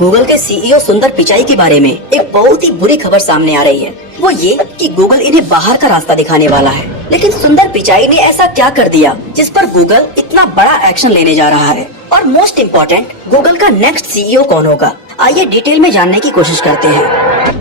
Google के CEO सुंदर पिचाई के बारे में एक बहुत ही बुरी खबर सामने आ रही है। वो ये कि गूगल इन्हें बाहर का रास्ता दिखाने वाला है। लेकिन सुंदर पिचाई ने ऐसा क्या कर दिया जिस पर गूगल इतना बड़ा एक्शन लेने जा रहा है? और मोस्ट इम्पोर्टेंट, गूगल का नेक्स्ट सीईओ कौन होगा? आइए डिटेल में जानने की कोशिश करते हैं।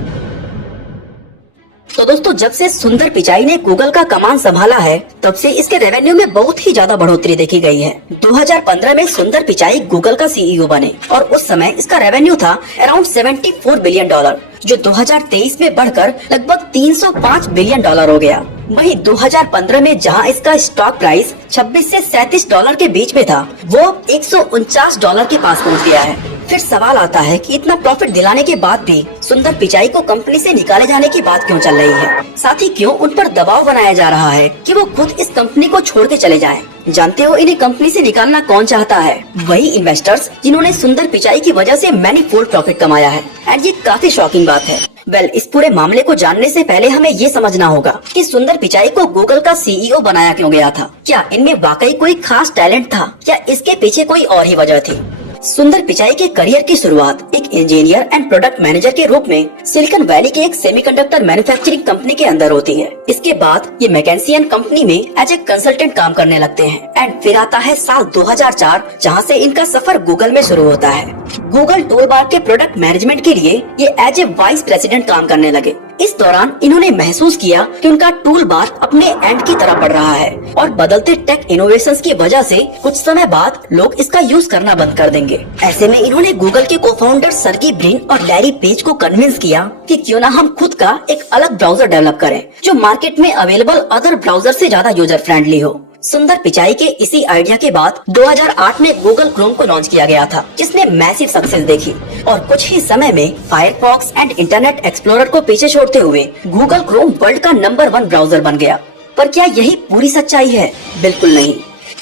तो दोस्तों, जब से सुंदर पिचाई ने गूगल का कमान संभाला है, तब से इसके रेवेन्यू में बहुत ही ज्यादा बढ़ोतरी देखी गई है। 2015 में सुंदर पिचाई गूगल का सीईओ बने और उस समय इसका रेवेन्यू था अराउंड $74 बिलियन, जो 2023 में बढ़कर लगभग $305 बिलियन हो गया। वहीं 2015 में जहां इसका स्टॉक प्राइस $26 से $37 के बीच में था, वो अब $149 के पास पहुंच गया है। फिर सवाल आता है कि इतना प्रॉफिट दिलाने के बाद भी सुंदर पिचाई को कंपनी से निकाले जाने की बात क्यों चल रही है? साथ ही क्यों उन पर दबाव बनाया जा रहा है कि वो खुद इस कंपनी को छोड़ के चले जाएं? जानते हो इन्हें कंपनी से निकालना कौन चाहता है? वही इन्वेस्टर्स जिन्होंने सुंदर पिचाई की वजह से मैनीफोल्ड प्रॉफिट कमाया है। एंड ये काफी शॉकिंग बात है। इस पूरे मामले को जानने से पहले हमें ये समझना होगा कि सुंदर पिचाई को गूगल का सीईओ बनाया क्यों गया था। क्या इनमें वाकई कोई खास टैलेंट था या इसके पीछे कोई और ही वजह थी? सुंदर पिचाई के करियर की शुरुआत एक इंजीनियर एंड प्रोडक्ट मैनेजर के रूप में सिलिकॉन वैली के एक सेमीकंडक्टर मैन्युफैक्चरिंग कंपनी के अंदर होती है। इसके बाद ये मैकेंसी कंपनी में एज ए कंसल्टेंट काम करने लगते हैं। एंड फिर आता है साल 2004, जहां से इनका सफर गूगल में शुरू होता है। गूगल टूल बार के प्रोडक्ट मैनेजमेंट के लिए ये एज ए वाइस प्रेसिडेंट काम करने लगे। इस दौरान इन्होंने महसूस किया कि उनका टूल बार अपने एंड की तरफ बढ़ रहा है और बदलते टेक इनोवेशंस की वजह से कुछ समय बाद लोग इसका यूज करना बंद कर देंगे। ऐसे में इन्होंने गूगल के को-फाउंडर सर्गी ब्रिन और लैरी पेज को कन्विंस किया कि क्यों ना हम खुद का एक अलग ब्राउजर डेवलप करें जो मार्केट में अवेलेबल अदर ब्राउजर से ज्यादा यूजर फ्रेंडली हो। सुंदर पिचाई के इसी आइडिया के बाद 2008 में गूगल क्रोम को लॉन्च किया गया था, जिसने मैसिव सक्सेस देखी और कुछ ही समय में फायरफॉक्स एंड इंटरनेट एक्सप्लोरर को पीछे छोड़ते हुए गूगल क्रोम वर्ल्ड का नंबर 1 ब्राउजर बन गया। पर क्या यही पूरी सच्चाई है? बिल्कुल नहीं।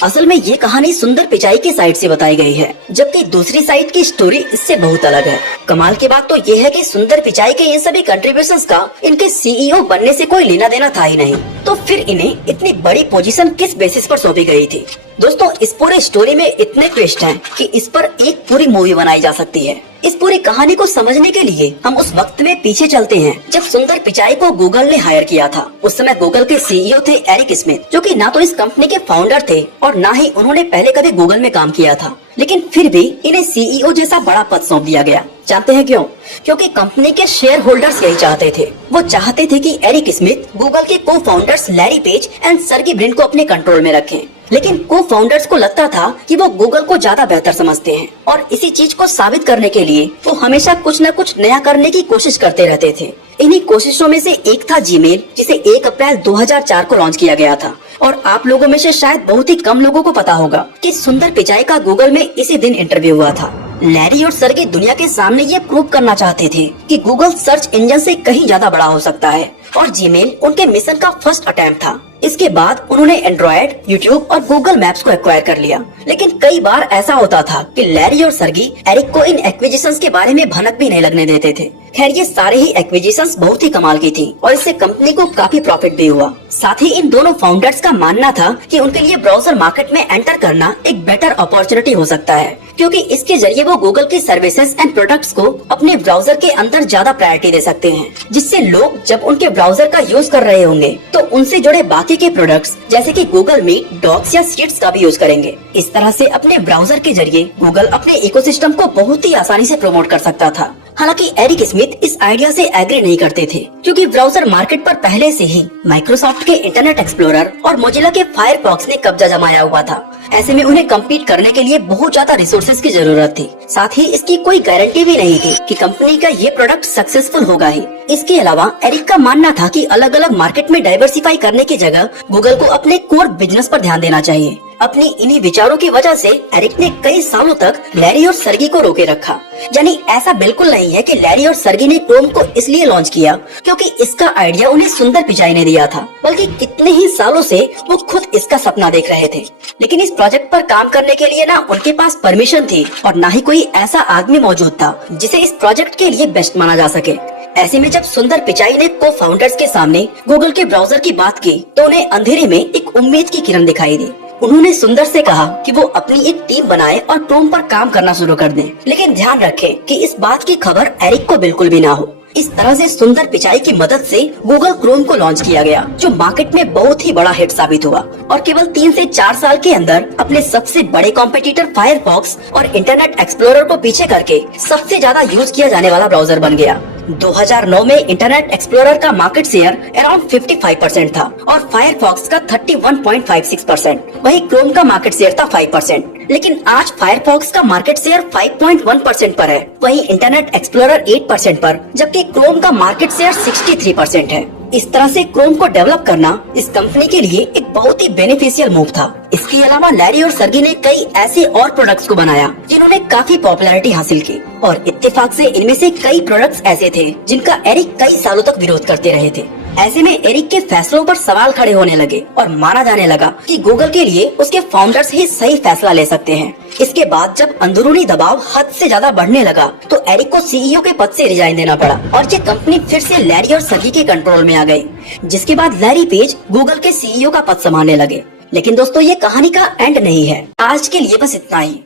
असल में ये कहानी सुंदर पिचाई की साइड से बताई गई है, जबकि दूसरी साइड की स्टोरी इससे बहुत अलग है। कमाल की बात तो ये है कि सुंदर पिचाई के इन सभी कंट्रीब्यूशंस का इनके सीईओ बनने से कोई लेना देना था ही नहीं। तो फिर इन्हें इतनी बड़ी पोजीशन किस बेसिस पर सौंपी गई थी? दोस्तों, इस पूरे स्टोरी में इतने ट्विस्ट हैं कि इस पर एक पूरी मूवी बनाई जा सकती है। इस पूरी कहानी को समझने के लिए हम उस वक्त में पीछे चलते हैं जब सुंदर पिचाई को गूगल ने हायर किया था। उस समय गूगल के सीईओ थे एरिक स्मिथ, जो कि ना तो इस कंपनी के फाउंडर थे और ना ही उन्होंने पहले कभी गूगल में काम किया था। लेकिन फिर भी इन्हें सीईओ जैसा बड़ा पद सौंप दिया गया। जानते हैं क्यों? क्योंकि कंपनी के शेयर होल्डर्स यही चाहते थे। वो चाहते थे कि एरिक स्मिथ गूगल के को founders Larry page and सर्गी Brin को अपने कंट्रोल में रखें। लेकिन को फाउंडर्स को लगता था कि वो गूगल को ज्यादा बेहतर समझते हैं और इसी चीज को साबित करने के लिए वो हमेशा कुछ न कुछ नया करने की कोशिश करते रहते थे। इन्हीं कोशिशों में से एक था जीमेल, जिसे 1 अप्रैल 2004 को लॉन्च किया गया था। और आप लोगों में से शायद बहुत ही कम लोगों को पता होगा कि सुंदर पिचाई का गूगल में इसी दिन इंटरव्यू हुआ था। लैरी और सर्गी दुनिया के सामने ये प्रूव करना चाहते थे कि गूगल सर्च इंजन से कहीं ज्यादा बड़ा हो सकता है और जीमेल उनके मिशन का फर्स्ट अटेम्प्ट था। इसके बाद उन्होंने एंड्रॉयड, यूट्यूब और गूगल मैप्स को एक्वायर कर लिया। लेकिन कई बार ऐसा होता था कि लैरी और सर्गी एरिक को इन एक्विजिशंस के बारे में भनक भी नहीं लगने देते थे। खैर, ये सारे ही एक्विजिशंस बहुत ही कमाल की थी और इससे कंपनी को काफी प्रॉफिट भी हुआ। साथ ही इन दोनों फाउंडर्स का मानना था कि उनके लिए ब्राउजर मार्केट में एंटर करना एक बेटर अपॉर्चुनिटी हो सकता है, क्योंकि इसके जरिए वो गूगल की सर्विसेज एंड प्रोडक्ट्स को अपने ब्राउजर के अंदर ज्यादा प्रायोरिटी दे सकते हैं, जिससे लोग जब उनके ब्राउजर का यूज कर रहे होंगे तो उनसे जुड़े बाकी के प्रोडक्ट्स जैसे कि गूगल मीट, डॉक्स या शीट्स का भी यूज करेंगे। इस तरह से अपने ब्राउजर के जरिए गूगल अपने इकोसिस्टम को बहुत ही आसानी से प्रमोट कर सकता था। हालांकि एरिक स्मिथ इस आइडिया से एग्री नहीं करते थे, क्योंकि ब्राउजर मार्केट पर पहले से ही माइक्रोसॉफ्ट के इंटरनेट एक्सप्लोरर और मोजिला के फायरफॉक्स ने कब्जा जमाया हुआ था। ऐसे में उन्हें कम्पीट करने के लिए बहुत ज्यादा रिसोर्सेज की जरूरत थी। साथ ही इसकी कोई गारंटी भी नहीं थी कि कंपनी का ये प्रोडक्ट सक्सेसफुल होगा ही। इसके अलावा एरिक का मानना था कि अलग अलग मार्केट में डाइवर्सिफाई करने की जगह गूगल को अपने कोर बिजनेस पर ध्यान देना चाहिए। अपनी इन्हीं विचारों की वजह से एरिक ने कई सालों तक लैरी और सर्गी को रोके रखा। यानी ऐसा बिल्कुल नहीं है कि लैरी और सर्गी ने क्रोम को इसलिए लॉन्च किया क्योंकि इसका आइडिया उन्हें सुंदर पिचाई ने दिया था, बल्कि कितने ही सालों से वो खुद इसका सपना देख रहे थे। लेकिन इस प्रोजेक्ट पर काम करने के लिए ना उनके पास परमिशन थी और ना ही कोई ऐसा आदमी मौजूद था जिसे इस प्रोजेक्ट के लिए बेस्ट माना जा सके। ऐसे में जब सुंदर पिचाई ने को फाउंडर्स के सामने गूगल के ब्राउजर की बात की तो उन्हें अंधेरे में एक उम्मीद की किरण दिखाई दी। उन्होंने सुंदर से कहा कि वो अपनी एक टीम बनाए और क्रोम पर काम करना शुरू कर दें, लेकिन ध्यान रखें कि इस बात की खबर एरिक को बिल्कुल भी ना हो। इस तरह से सुंदर पिचाई की मदद से गूगल क्रोम को लॉन्च किया गया, जो मार्केट में बहुत ही बड़ा हिट साबित हुआ और केवल 3 से 4 साल के अंदर अपने सबसे बड़े कॉम्पिटिटर फायरफॉक्स और इंटरनेट एक्सप्लोरर को पीछे करके सबसे ज्यादा यूज किया जाने वाला ब्राउजर बन गया। 2009 में इंटरनेट एक्सप्लोरर का मार्केट शेयर अराउंड 55% था और फायरफॉक्स का 31.56%। वहीं क्रोम का मार्केट शेयर था 5%। लेकिन आज फायरफॉक्स का मार्केट शेयर 5.1% पर है, वहीं इंटरनेट एक्सप्लोरर 8% पर, जबकि क्रोम का मार्केट शेयर 63% है। इस तरह से क्रोम को डेवलप करना इस कंपनी के लिए एक बहुत ही बेनिफिशियल मूव था। इसके अलावा लैरी और सर्गी ने कई ऐसे और प्रोडक्ट्स को बनाया जिन्होंने काफी पॉपुलैरिटी हासिल की और इत्तेफाक से इनमें से कई प्रोडक्ट्स ऐसे थे जिनका एरिक कई सालों तक विरोध करते रहे थे। ऐसे में एरिक के फैसलों पर सवाल खड़े होने लगे और माना जाने लगा कि गूगल के लिए उसके फाउंडर्स ही सही फैसला ले सकते हैं। इसके बाद जब अंदरूनी दबाव हद से ज्यादा बढ़ने लगा तो एरिक को सीईओ के पद से रिजाइन देना पड़ा और ये कंपनी फिर से लैरी और सर्गी के कंट्रोल में आ गई, जिसके बाद लैरी पेज गूगल के सीईओ का पद संभालने लगे। लेकिन दोस्तों, ये कहानी का एंड नहीं है। आज के लिए बस इतना ही।